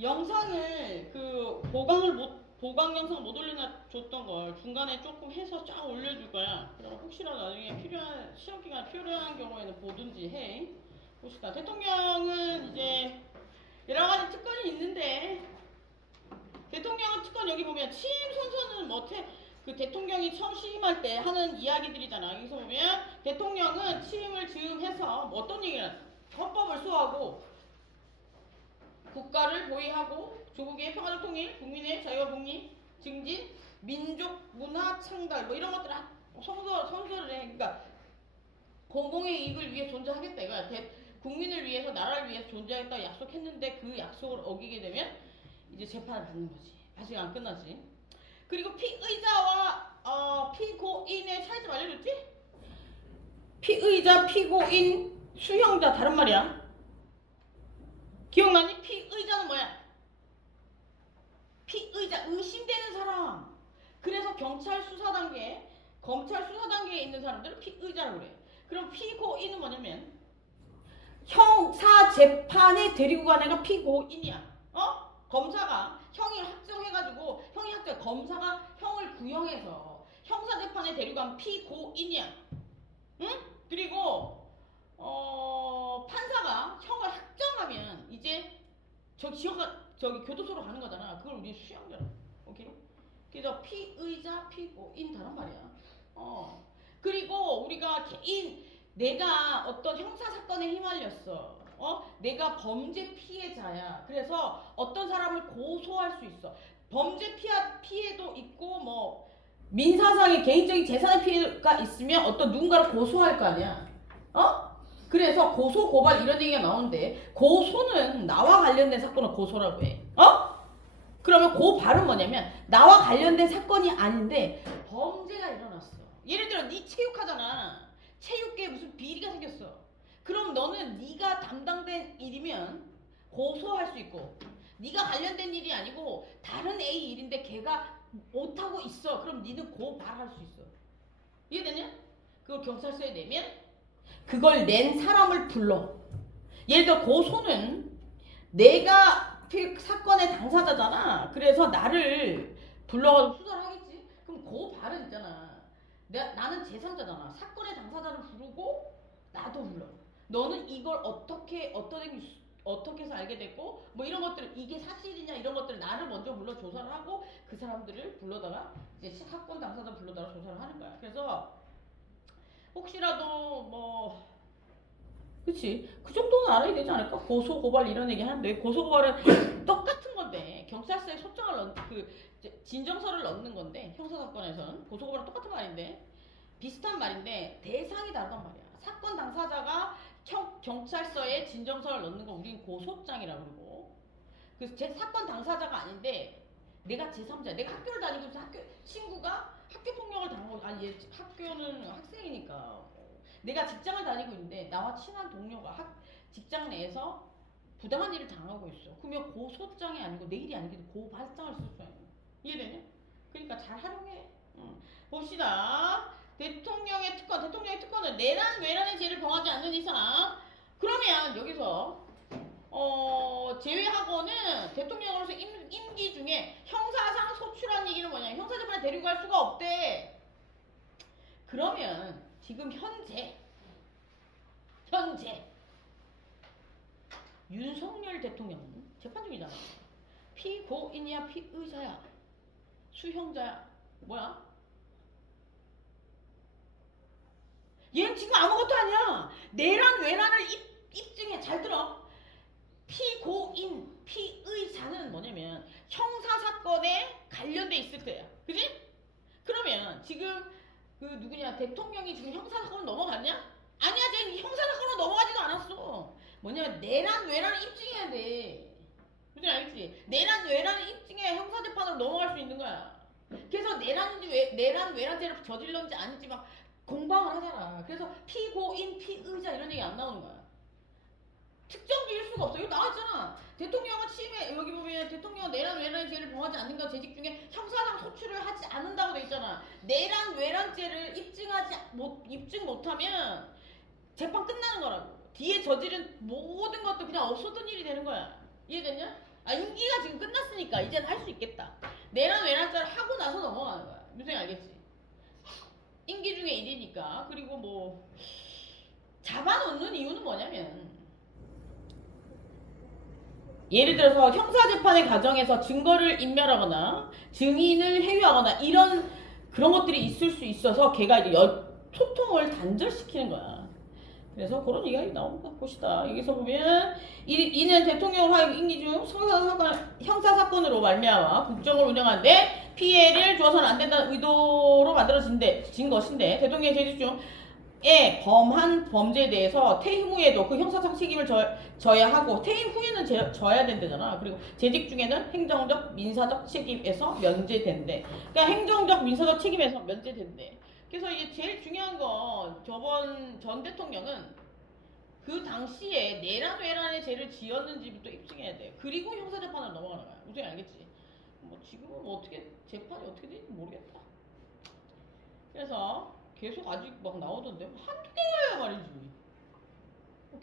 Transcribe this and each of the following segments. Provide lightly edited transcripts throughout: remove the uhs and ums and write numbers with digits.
영상을 그 보강 영상 못 올려놔 줬던 걸 중간에 조금 해서 쫙 올려줄 거야. 그리고 혹시라도 나중에 필요한 시험 기간 필요한 경우에는 보든지 해. 봅시다. 대통령은 이제 여러 가지 특권이 있는데 대통령 특권 여기 보면 취임 선서는 그 대통령이 처음 취임할 때 하는 이야기들이잖아. 여기서 보면 대통령은 취임을 즈음해서 어떤 얘기냐? 헌법을 수호하고 국가를 보위하고 조국의 평화적 통일, 국민의 자유와 복리 증진, 민족 문화 창달 뭐 이런 것들을 선서를 해. 그러니까 공공의 이익을 위해 존재하겠다 이거야. 국민을 위해서 나라를 위해서 존재하겠다 약속했는데 그 약속을 어기게 되면 이제 재판을 받는 거지. 아직 안 끝나지. 그리고 피의자와 피고인의 차이점 알려줬지? 피의자, 피고인, 수형자 다른 말이야. 기억나니? 피의자는 뭐야? 피의자, 의심되는 사람. 그래서 경찰 수사 단계, 검찰 수사 단계에 있는 사람들을 피의자라고 그래. 그럼 피고인은 뭐냐면 형사 재판에 데리고 간 애가 피고인이야. 검사가 형이 확정해가지고 검사가 형을 구형해서 형사 재판에 데리고 간 피고인이야. 응? 그리고 판사가 형을 확정하면 이제 저기 교도소로 가는 거잖아. 그걸 우리 수형자라. 오케이? 그래서 피의자, 피고인 다른 말이야. 그리고 우리가 내가 어떤 형사 사건에 휘말렸어. 내가 범죄 피해자야. 그래서 어떤 사람을 고소할 수 있어. 범죄 피해도 있고 뭐 민사상의 개인적인 재산의 피해가 있으면 어떤 누군가를 고소할 거 아니야. 그래서 고소 고발 이런 얘기가 나오는데 고소는 나와 관련된 사건을 고소라고 해. 그러면 고발은 뭐냐면 나와 관련된 사건이 아닌데 범죄가 일어났어. 예를 들어 네 체육하잖아. 체육계에 무슨 비리가 생겼어. 그럼 너는 네가 담당된 일이면 고소할 수 있고 네가 관련된 일이 아니고 다른 A 일인데 걔가 못하고 있어. 그럼 니는 고발할 수 있어. 이해되냐? 그걸 경찰서에 내면 그걸 낸 사람을 불러. 예를 들어 고소는 내가 사건의 당사자잖아. 그래서 나를 불러가지고 수사를 하겠지. 그럼 고발은 있잖아. 나는 제3자잖아. 사건의 당사자를 부르고 나도 불러. 너는 이걸 어떻게 해서 알게 됐고 뭐 이런 것들 이게 사실이냐 이런 것들 나를 먼저 불러 조사를 하고 그 사람들을 불러다가 이제 사건 당사자 불러다가 조사를 하는 거야. 그래서 혹시라도 뭐 그치 그 정도는 알아야 되지 않을까? 고소 고발 이런 얘기 하는데 고소 고발은 똑같은 건데 경찰서에 소장을 진정서를 넣는 건데 형사 사건에서는 고소 고발은 똑같은 말인데 비슷한 말인데 대상이 다르단 말이야. 사건 당사자가 경찰서에 진정서를 넣는 건 우리는 고소장이라고 그러고 그래서 제 사건 당사자가 아닌데 내가 제3자 내가 학교를 다니고 있어 친구가 학교 폭력을 당하고 아니 얘 학교는 학생이니까 내가 직장을 다니고 있는데 나와 친한 동료가 직장 내에서 부당한 일을 당하고 있어. 그러면 고소장이 아니고 내 일이 아니기도 고발장을 쓸 수 있는 거야. 이해되냐? 그러니까 잘 활용해. 봅시다. 대통령의 특권은 내란 외란의 죄를 범하지 않는 이상 그러면 여기서 제외하고는 대통령으로서 임기 중에 형사상 소출한 얘기는 뭐냐? 형사재판에 데리고 갈 수가 없대. 그러면 지금 현재 윤석열 대통령은 재판 중이잖아. 피고인이야 피의자야 수형자야 뭐야? 얘는 지금 아무것도 아니야. 내란 외란을 입증해. 잘 들어. 피고인 피의자는 뭐냐면 형사사건에 관련돼 있을 거야. 그지? 그러면 지금 그 누구냐 대통령이 지금 형사사건을 넘어갔냐? 아니야. 쟤 형사사건으로 넘어가지도 않았어. 뭐냐면 내란 외란을 입증해야 돼. 무슨 알겠지? 내란 외란을 입증해야 형사재판으로 넘어갈 수 있는 거야. 그래서 내란 외란죄를 저질렀는지 아닌지 막 공방을 하잖아. 그래서 피고인 피의자 이런 얘기 안 나오는 거야. 특정지을 수가 없어. 이거 나왔잖아. 대통령은 취임에 여기 보면 대통령은 내란 외란의 죄를 범하지 않는가 재직 중에 형사상 소출을 하지 않는다고 돼 있잖아. 내란 외란죄를 입증 못하면 재판 끝나는 거라고. 뒤에 저지른 모든 것도 그냥 없었던 일이 되는 거야. 이해됐냐? 임기가 지금 끝났으니까 이제는 할 수 있겠다. 내란 외란죄를 하고 나서 넘어가는 거야. 무슨 말 알겠지? 임기 중에 일이니까. 그리고 뭐 잡아놓는 이유는 뭐냐면 예를 들어서 형사재판의 과정에서 증거를 인멸하거나 증인을 회유하거나 이런 그런 것들이 있을 수 있어서 걔가 이제 소통을 단절시키는 거야. 그래서 그런 이야기 나옵니다. 봅시다. 여기서 보면 이는 대통령 하역 임기 중 형사사건으로 말미암아 국정을 운영하는데 피해를 주어서는 안 된다는 의도로 만들어진 것인데 대통령의 재직 중에 범한 범죄에 대해서 퇴임 후에도 그 형사상 책임을 져야 하고 퇴임 후에는 져야 된다잖아. 그리고 재직 중에는 행정적 민사적 책임에서 면제된대. 그러니까 행정적 민사적 책임에서 면제된대. 그래서 이게 제일 중요한 건 저번 전 대통령은 그 당시에 내란 외란의 죄를 지었는지부터 입증해야 돼. 그리고 형사재판으로 넘어가는 거야. 무슨 알겠지? 뭐 지금은 뭐 어떻게 재판이 어떻게 될지 모르겠다. 그래서 계속 아직 막 나오던데 한두 개야 말이지.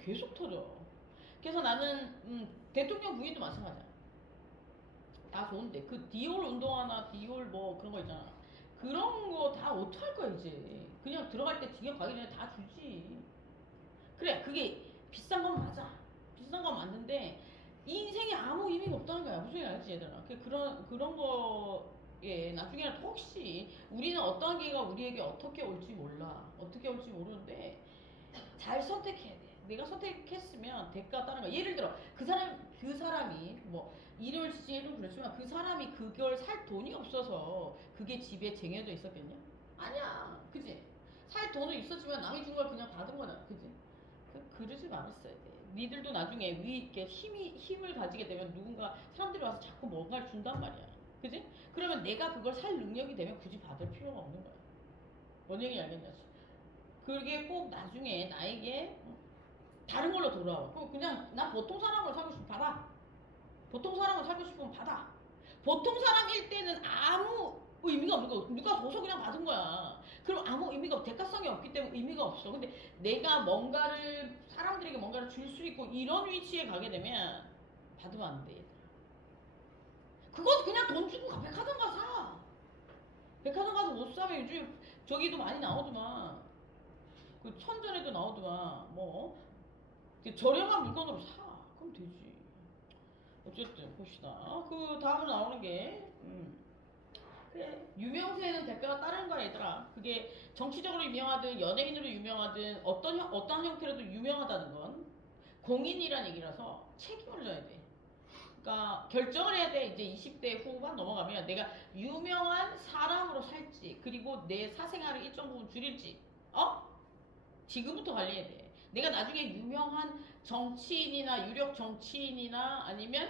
계속 터져. 그래서 나는 대통령 부인도 마찬가지야. 다 좋은데 그 디올 운동화나 디올 뭐 그런 거 있잖아. 그런 거 다 어떡할 거야 이제. 그냥 들어갈 때 징역 가기 전에 다 주지. 그래 그게 비싼 건 맞아. 비싼 건 맞는데 인생에 아무 의미가 없다는 거야. 무슨 얘기 알지 얘들아. 그런 거에 나중에는 혹시 우리는 어떤 기회가 우리에게 어떻게 올지 몰라. 어떻게 올지 모르는데 잘 선택해야 돼. 내가 선택했으면 대가가 따른 거야. 예를 들어 그 사람이 뭐 이름을 지지해도 그렇지만 그 사람이 그걸 살 돈이 없어서 그게 집에 쟁여져 있었겠냐? 아니야. 그지? 살 돈은 있었지만 남이 준 걸 그냥 받은 거잖아. 그지? 그러지 말았어야 돼. 니들도 나중에 이렇게 힘을 가지게 되면 누군가 사람들이 와서 자꾸 뭔가를 준단 말이야. 그지? 그러면 내가 그걸 살 능력이 되면 굳이 받을 필요가 없는 거야. 뭔 얘기 알겠냐? 그게 꼭 나중에 나에게 다른 걸로 돌아와. 그냥 나 보통 사람으로 살고 싶으면 받아. 보통 사람으로 살고 싶으면 받아. 보통 사람일 때는 아무 의미가 없는 거. 누가 줘서 그냥 받은 거야. 그럼 아무 의미가 대가성이 없기 때문에 의미가 없어. 근데 내가 사람들에게 뭔가를 줄 수 있고 이런 위치에 가게 되면 받으면 안 돼. 그것도 그냥 돈 주고 백화점 가서 사. 백화점 가서 옷 사면 요즘 저기도 많이 나오더만. 그 천전에도 나오더만. 뭐 저렴한 물건으로 사. 그럼 되지. 어쨌든 봅시다. 그 다음으로 나오는 게 그래 유명세는 대가가 따른 거야 얘들아. 그게 정치적으로 유명하든 연예인으로 유명하든 어떠한 형태로도 유명하다는 건 공인이란 얘기라서 책임을 져야 돼. 그러니까 결정을 해야 돼. 이제 20대 후반 넘어가면 내가 유명한 사람으로 살지 그리고 내 사생활을 일정 부분 줄일지 지금부터 관리해야 돼. 내가 나중에 유명한 정치인이나 유력 정치인이나 아니면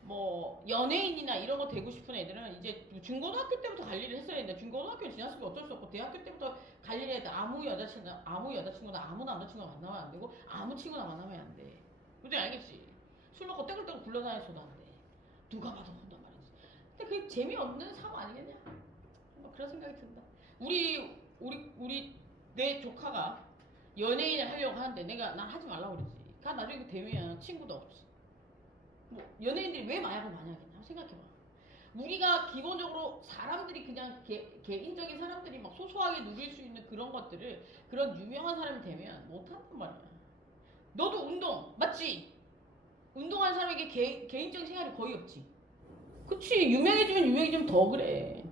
뭐 연예인이나 이런 거 되고 싶은 애들은 이제 중고등학교 때부터 관리를 했어야 되는데 중고등학교 지났으면 어쩔 수 없고 대학교 때부터 관리를 해야 돼. 아무 여자친구나 아무 남자친구나 만나면 안 되고 아무 친구나 만나면 안 돼. 그지 알겠지? 술 먹고 떼굴떼굴 굴러다녀서도 안 돼. 누가 봐도 본단 말이지. 근데 그게 재미없는 삶 아니겠냐? 뭐 그런 생각이 든다. 우리 내 조카가 연예인을 하려고 하는데 난 하지 말라고 그러지. 나중에 되면 친구도 없지. 뭐 연예인들이 왜 마약을 많이 하겠냐 생각해봐. 우리가 기본적으로 사람들이 그냥 개인적인 사람들이 막 소소하게 누릴 수 있는 그런 것들을 그런 유명한 사람이 되면 못한단 말이야. 너도 운동 맞지? 운동하는 사람에게 개인적인 생활이 거의 없지. 그치 유명해지면 더 그래.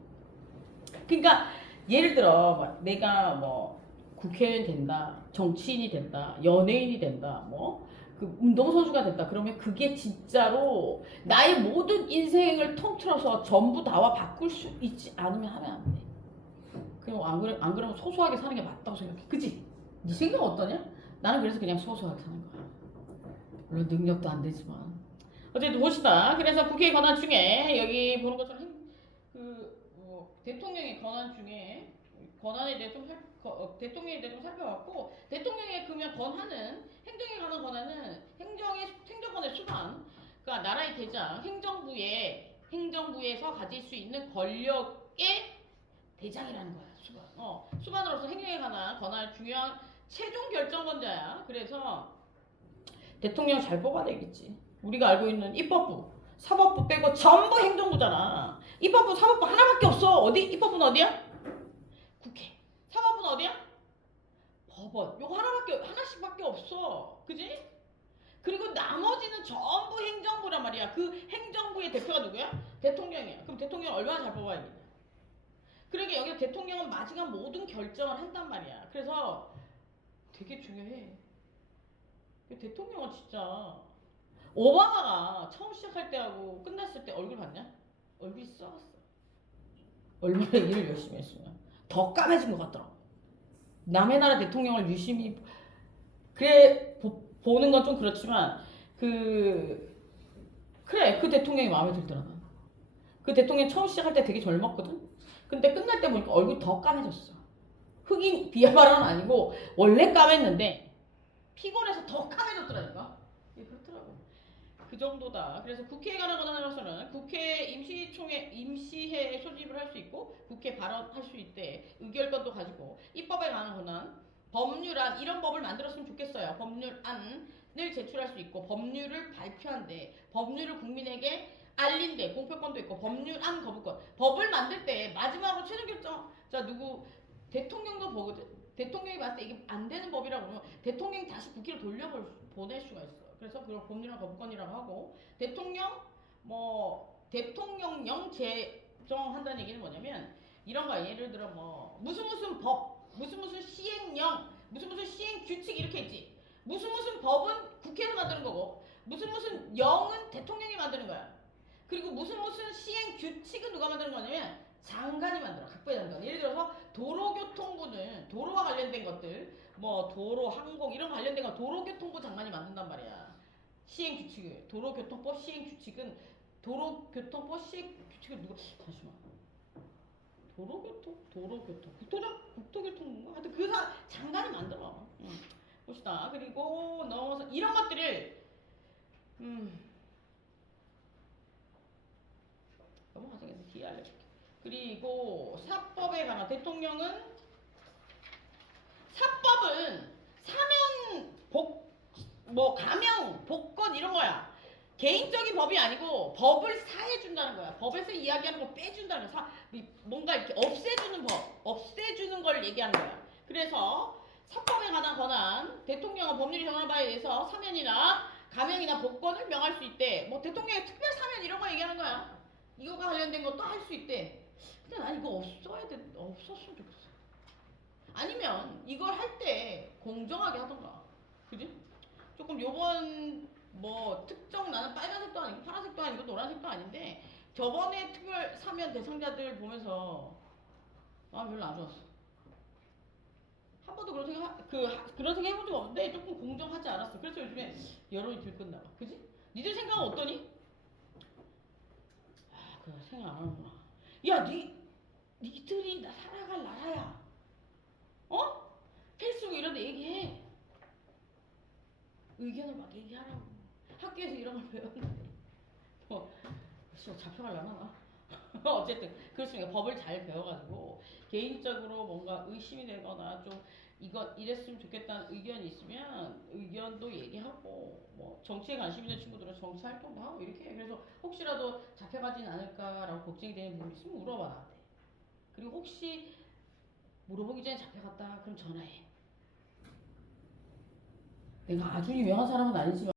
그러니까 예를 들어 내가 뭐 국회의원 된다, 정치인이 된다, 연예인이 된다, 뭐 그 운동선수가 됐다. 그러면 그게 진짜로 나의 모든 인생을 통틀어서 전부 다와 바꿀 수 있지 않으면 하면 안 돼. 그럼 안 그러면 소소하게 사는 게 맞다고 생각해. 그치? 네 생각 어떠냐? 나는 그래서 그냥 소소하게 사는 거야. 물론 능력도 안 되지만. 어쨌든 봅시다. 그래서 국회 권한 중에 여기 보는 것처럼 대통령의 권한 중에 권한에 대해 대통령에 대해 좀 살펴봤고 대통령의 그러면 권한은 행정에 관한 권한은 행정권의 수반 그러니까 나라의 대장 행정부에서 가질 수 있는 권력의 대장이라는 거야. 수반. 수반으로서 행정에 관한 권한을 중요한 최종 결정권자야. 그래서 대통령 잘 뽑아내겠지. 우리가 알고 있는 입법부 사법부 빼고 전부 행정부잖아. 입법부, 사법부 하나밖에 없어. 어디? 입법부는 어디야? 국회. 사법부는 어디야? 법원. 요거 하나씩밖에 없어. 그지? 그리고 나머지는 전부 행정부란 말이야. 그 행정부의 대표가 누구야? 대통령이야. 그럼 대통령 얼마나 잘 뽑아야겠냐? 그러니까 여기 대통령은 마지막 모든 결정을 한단 말이야. 그래서 되게 중요해. 대통령은 진짜 오바마가 처음 시작할 때하고 끝났을 때 얼굴 봤냐? 얼굴이 썩었어. 얼마나 일을 열심히 했으면 더 까매진 것 같더라고. 남의 나라 대통령을 유심히 그래 보는 건 좀 그렇지만 그래 그 대통령이 마음에 들더라. 그 대통령 처음 시작할 때 되게 젊었거든. 근데 끝날 때 보니까 얼굴이 더 까매졌어. 흑인 비하발언은 아니고 원래 까맸는데 피곤해서 더 까매졌더라니까. 예, 그렇더라고. 그 정도다. 그래서 국회에 관한 권한으로서는 국회 임시회에 소집을 할 수 있고 국회 발언할 수 있대. 의결권도 가지고 입법에 관한 권한, 법률안 이런 법을 만들었으면 좋겠어요. 법률안을 제출할 수 있고 법률을 발표한대. 법률을 국민에게 알린대. 공표권도 있고 법률안 거부권. 법을 만들 때 마지막으로 최종 결정자 누구 대통령도 보거든. 대통령이 봤을 때 이게 안 되는 법이라고 하면 대통령이 다시 국회로 보낼 수가 있어. 그래서 그걸 법률안 거부권이라고 하고 대통령령 제정한다는 얘기는 뭐냐면 이런 거야. 예를 들어 뭐 무슨 법, 무슨 시행령, 무슨 시행 규칙 이렇게 있지. 무슨 법은 국회에서 만드는 거고 무슨 영은 대통령이 만드는 거야. 그리고 무슨 시행 규칙은 누가 만드는 거냐면 장관이 만들어. 각부의 장관. 예를 들어서 도로교통부는 도로와 관련된 것들, 뭐 도로, 항공 이런 관련된 거 도로교통부 장관이 만든단 말이야. 시행 규칙을. 도로교통법 시행 규칙은 누가 잠시만. 국토교통부인가? 하여튼 그 장관이 만들어. 봅시다. 그리고 넘어서 이런 것들을 넘어가자겠네. 뒤에 알려줄게. 그리고 사법에 관한 대통령은 사법은 가명, 복권 이런 거야. 개인적인 법이 아니고 법을 사해준다는 거야. 법에서 이야기하는 거 빼준다는 거야. 뭔가 이렇게 없애주는 걸 얘기하는 거야. 그래서 사법에 관한 권한, 대통령은 법률이 정하는 바에 의해서 사면이나 가명이나 복권을 명할 수 있대. 뭐 대통령의 특별 사면 이런 거 얘기하는 거야. 이거가 관련된 것도 할 수 있대. 근데 난 이거 없었으면 좋겠어. 아니면 이걸 할 때 공정하게 하던가. 그지? 조금 요번 특정 나는 빨간색도 아니고 파란색도 아니고 노란색도 아닌데 저번에 특별 사면 대상자들 보면서 별로 안 좋았어. 한 번도 그런 생각 해본 적 없는데 조금 공정하지 않았어. 그래서 요즘에 여론이 들끓나 봐. 그지? 니들 생각은 어떠니? 그래 생각 안 하는구나. 야, 니들이 살아갈 나라야. 어? 페이스북 이런 데 얘기해. 의견을 막 얘기하라고. 학교에서 이런 걸 배웠는데 잡혀갈라나? 어쨌든 그렇습니다. 법을 잘 배워가지고 개인적으로 뭔가 의심이 되거나 좀 이랬으면 좋겠다는 의견이 있으면 의견도 얘기하고 뭐 정치에 관심 있는 친구들은 정치 활동도 하고 이렇게 해. 그래서 혹시라도 잡혀가진 않을까라고 걱정이 되는 부분이 있으면 물어봐 나한테. 그리고 혹시 물어보기 전에 잡혀갔다 그럼 전화해. 내가 아주 유명한 사람은 아니지만